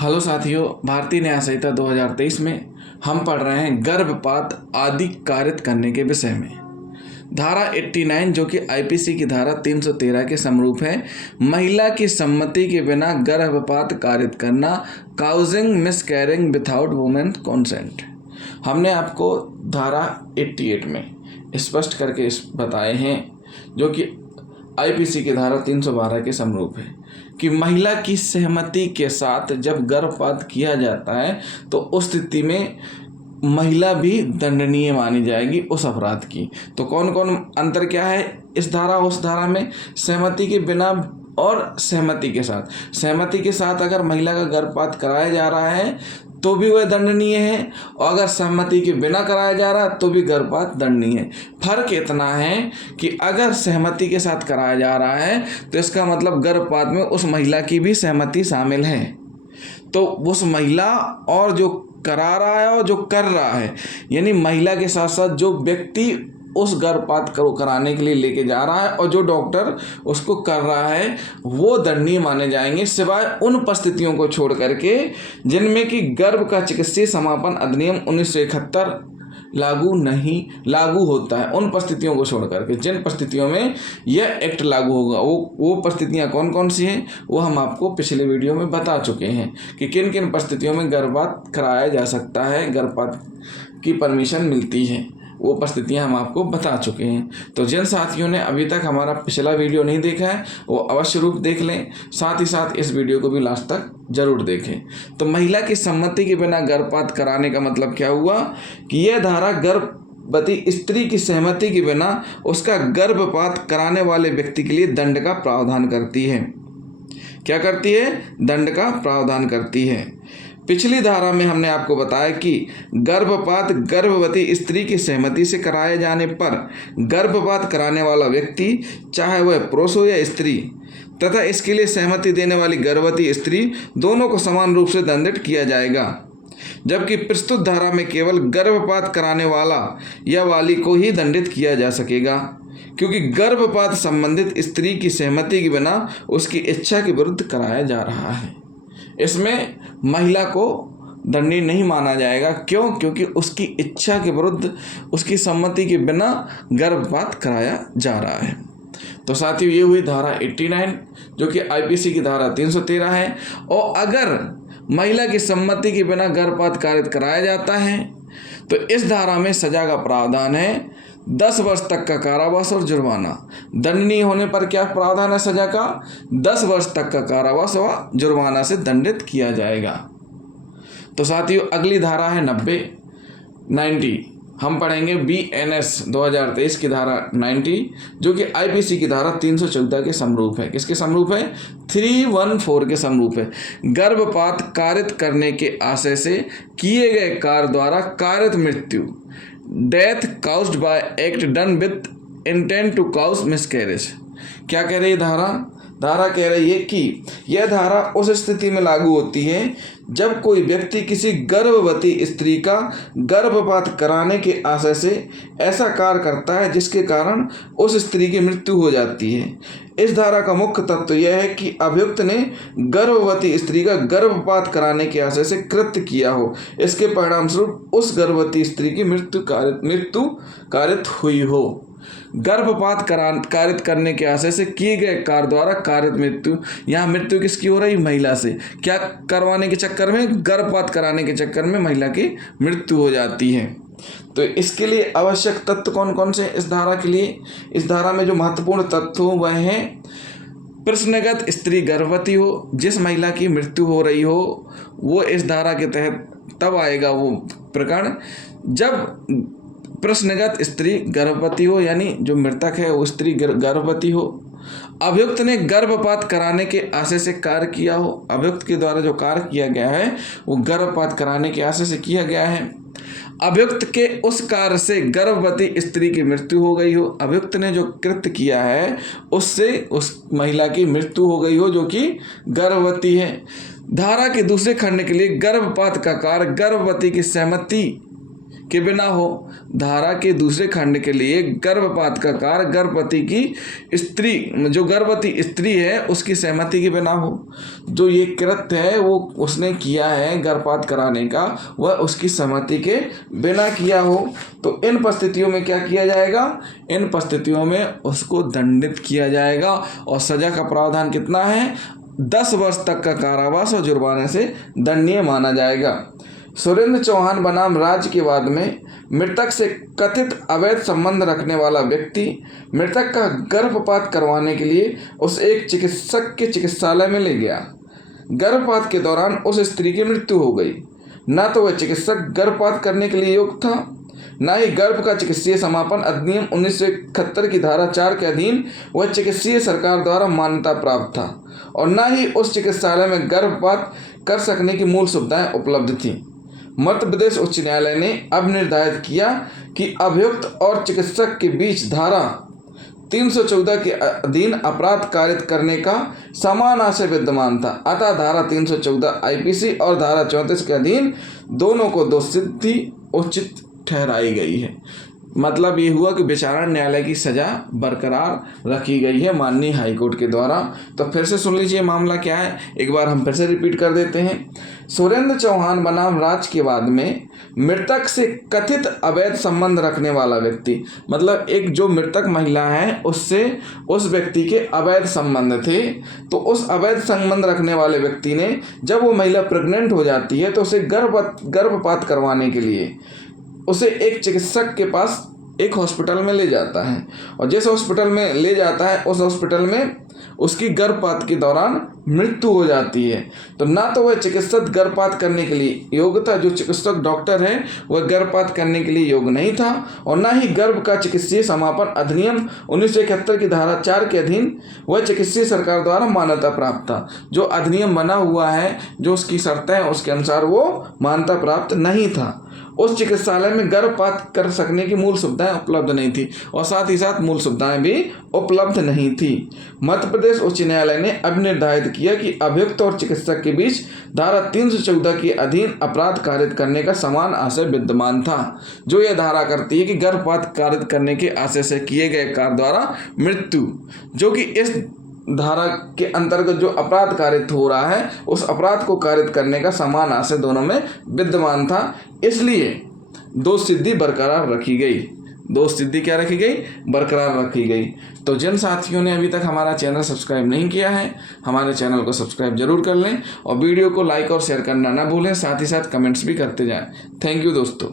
Hello साथियों, भारतीय न्याय संहिता 2023 में हम पढ़ रहे हैं गर्भपात आदि कारित करने के विषय में। धारा 89 जो कि आईपीसी की धारा 313 के समरूप है, महिला की सम्मति के बिना गर्भपात कारित करना, काउजिंग मिसकैरिंग विथआउट वुमेन कंसेंट। हमने आपको धारा 88 में स्पष्ट करके बताए हैं जो कि आईपीसी की धारा 312 के समरूप है कि महिला की सहमति के साथ जब गर्भपात किया जाता है तो उस स्थिति में महिला भी दंडनीय मानी जाएगी उस अपराध की। तो कौन कौन अंतर क्या है इस धारा उस धारा में? सहमति के बिना और सहमति के साथ। सहमति के साथ अगर महिला का गर्भपात कराया जा रहा है तो भी वह दंडनीय है, और अगर सहमति के बिना कराया जा रहा है तो भी गर्भपात दंडनीय है। फर्क इतना है कि अगर सहमति के साथ कराया जा रहा है तो इसका मतलब गर्भपात में उस महिला की भी सहमति शामिल है। तो उस महिला और जो करा रहा है और जो कर रहा है, यानी महिला के साथ साथ जो व्यक्ति उस गर्भपात कराने के लिए लेके जा रहा है और जो डॉक्टर उसको कर रहा है, वो दंडनीय माने जाएंगे, सिवाय उन परिस्थितियों को छोड़ करके जिनमें कि गर्भ का चिकित्सीय समापन अधिनियम 1971 लागू होता है। उन परिस्थितियों को छोड़ करके जिन परिस्थितियों में यह एक्ट लागू होगा, वो परिस्थितियां कौन कौन सी हैं वो हम आपको पिछले वीडियो में बता चुके हैं कि किन किन परिस्थितियों में गर्भपात कराया जा सकता है, गर्भपात की परमिशन मिलती है, वो परिस्थितियां हम आपको बता चुके हैं। तो जिन साथियों ने अभी तक हमारा पिछला वीडियो नहीं देखा है वो अवश्य रूप देख लें, साथ ही साथ इस वीडियो को भी लास्ट तक जरूर देखें। तो महिला की सम्मति के बिना गर्भपात कराने का मतलब क्या हुआ कि यह धारा गर्भवती स्त्री की सहमति के बिना उसका गर्भपात कराने वाले व्यक्ति के लिए दंड का प्रावधान करती है। क्या करती है? दंड का प्रावधान करती है। पिछली धारा में हमने आपको बताया कि गर्भपात गर्भवती स्त्री की सहमति से कराए जाने पर गर्भपात कराने वाला व्यक्ति, चाहे वह पुरुष हो या स्त्री, तथा इसके लिए सहमति देने वाली गर्भवती स्त्री, दोनों को समान रूप से दंडित किया जाएगा। जबकि प्रस्तुत धारा में केवल गर्भपात कराने वाला या वाली को ही दंडित किया जा सकेगा, क्योंकि गर्भपात संबंधित स्त्री की सहमति के बिना उसकी इच्छा के विरुद्ध कराया जा रहा है। इसमें महिला को दंडनीय नहीं माना जाएगा। क्यों? क्योंकि उसकी इच्छा के विरुद्ध, उसकी सम्मति के बिना गर्भपात कराया जा रहा है। तो साथियों, ये हुई धारा 89 जो कि आईपीसी की धारा 313 है। और अगर महिला की सम्मति के बिना गर्भपात कारित कराया जाता है तो इस धारा में सजा का प्रावधान है 10 वर्ष तक का कारावास और जुर्माना। दंडनीय होने पर क्या प्रावधान है सजा का? 10 वर्ष तक का कारावास व जुर्माना से दंडित किया जाएगा। तो साथियों, अगली धारा है 90। हम पढ़ेंगे बीएनएस 2023 की धारा 90 जो कि आईपीसी की धारा 314 के समरूप है। किसके समरूप है? 314 के समरूप है। गर्भपात कारित करने के आशय से किए गए कार्य द्वारा कारित मृत्यु, death caused by act done with intent to cause miscarriage. क्या कह रही है धारा कह रही है कि यह धारा उस स्थिति में लागू होती है जब कोई व्यक्ति किसी गर्भवती स्त्री का गर्भपात कराने के आशय से ऐसा कार्य करता है जिसके कारण उस स्त्री की मृत्यु हो जाती है। इस धारा का मुख्य तत्व यह है कि अभियुक्त ने गर्भवती स्त्री का गर्भपात कराने के आशय से कृत्य किया हो, इसके परिणाम स्वरूप उस गर्भवती स्त्री की मृत्यु कारित हुई हो। गर्भपात कारित करने के आशय से किए गए कार्य द्वारा कारित मृत्यु, यहाँ मृत्यु किसकी हो रही? महिला से। क्या करवाने के चक्कर में? गर्भपात कराने के चक्कर में महिला की मृत्यु हो जाती है। तो इसके लिए आवश्यक तत्व कौन कौन से इस धारा के लिए? इस धारा में जो महत्वपूर्ण तत्व हो वह है प्रश्नगत स्त्री गर्भवती हो, जिस महिला की मृत्यु हो रही हो वो इस धारा के तहत तब आएगा वो प्रकरण जब प्रश्नगत स्त्री गर्भवती हो, यानी जो मृतक है वो स्त्री गर्भवती हो। अभियुक्त ने गर्भपात कराने के आशय से कार्य किया हो, अभियुक्त के द्वारा जो कार्य किया गया है वो गर्भपात कराने के आशय से किया गया है। अभियुक्त के उस कार्य से गर्भवती स्त्री की मृत्यु हो गई हो, अभियुक्त ने जो कृत्य किया है उससे उस महिला की मृत्यु हो गई हो जो कि गर्भवती है। धारा के दूसरे खंड के लिए गर्भपात का कार्य गर्भवती की सहमति के बिना हो। धारा के दूसरे खंड के लिए गर्भपात का कार्य गर्भवती की स्त्री, जो गर्भवती स्त्री है उसकी सहमति के बिना हो। जो ये कृत्य है वो उसने किया है गर्भपात कराने का, वह उसकी सहमति के बिना किया हो, तो इन परिस्थितियों में क्या किया जाएगा, इन परिस्थितियों में उसको दंडित किया जाएगा। और सजा का प्रावधान कितना है, 10 वर्ष तक का कारावास और जुर्माने से दंडनीय माना जाएगा। सुरेंद्र चौहान बनाम राजकीयवाद में मृतक से कथित अवैध संबंध रखने वाला व्यक्ति मृतक का गर्भपात करवाने के लिए उस एक चिकित्सक के चिकित्सालय में ले गया। गर्भपात के दौरान उस स्त्री की मृत्यु हो गई। न तो वह चिकित्सक गर्भपात करने के लिए योग्य था, न ही गर्भ का चिकित्सीय समापन अधिनियम 1971 की धारा 4 के अधीन वह चिकित्सीय सरकार द्वारा मान्यता प्राप्त था, और न ही उस चिकित्सालय में गर्भपात कर सकने की मूल सुविधाएं उपलब्ध थीं। मध्य प्रदेश उच्च न्यायालय ने अब निर्धारित किया कि अभियुक्त और चिकित्सक के बीच धारा 314 के अधीन अपराध कारित करने का समान आशय विद्यमान था। अतः धारा 314 आईपीसी और धारा 34 के अधीन दोनों को दोषसिद्धि उचित ठहराई गई है। मतलब ये हुआ कि विचारण न्यायालय की सजा बरकरार रखी गई है माननीय हाईकोर्ट के द्वारा। तो फिर से सुन लीजिए मामला क्या है, एक बार हम फिर से रिपीट कर देते हैं। सुरेंद्र चौहान बनाम राजकीयवाद में मृतक से कथित अवैध संबंध रखने वाला व्यक्ति, मतलब एक जो मृतक महिला है उससे उस व्यक्ति के अवैध संबंध थे, तो उस अवैध संबंध रखने वाले व्यक्ति ने जब वो महिला प्रेग्नेंट हो जाती है तो उसे गर्भपात करवाने के लिए उसे एक चिकित्सक के पास एक हॉस्पिटल में ले जाता है, और जिस हॉस्पिटल में ले जाता है उस हॉस्पिटल में उसकी गर्भपात के दौरान मृत्यु हो जाती है। तो ना तो वह चिकित्सक गर्भपात करने के लिए योग्य था, जो चिकित्सक डॉक्टर है वह गर्भपात करने के लिए योग्य नहीं था, और ना ही गर्भ का चिकित्सीय समापन अधिनियम 1971 की धारा 4 के अधीन वह चिकित्सीय सरकार द्वारा मान्यता प्राप्त था। जो अधिनियम बना हुआ है, जो उसकी शर्तें हैं उसके अनुसार वो मान्यता प्राप्त नहीं था। उस चिकित्सालय में गर्भपात कर सकने की मूल सुविधाएं उपलब्ध नहीं थी, और साथ ही साथ मूल सुविधाएं भी उपलब्ध नहीं थी। मध्य प्रदेश उच्च न्यायालय ने अब निर्धारित किया कि अभियुक्त और चिकित्सक के बीच धारा 314 के अधीन अपराध कारित करने का समान आशय विद्यमान था, जो यह धारा करती है कि गर्भपात कारित करने के आशय से किए गए कार्य द्वारा मृत्यु, जो कि इस धारा के अंतर्गत जो अपराध कारित हो रहा है उस अपराध को कारित करने का समान आशय दोनों में विद्यमान था। इसलिए दोष सिद्धि बरकरार रखी गई। दोष सिद्धि क्या रखी गई, बरकरार रखी गई। तो जिन साथियों ने अभी तक हमारा चैनल सब्सक्राइब नहीं किया है, हमारे चैनल को सब्सक्राइब जरूर कर लें, और वीडियो को लाइक और शेयर करना ना भूलें, साथ ही साथ कमेंट्स भी करते जाएं। थैंक यू दोस्तों।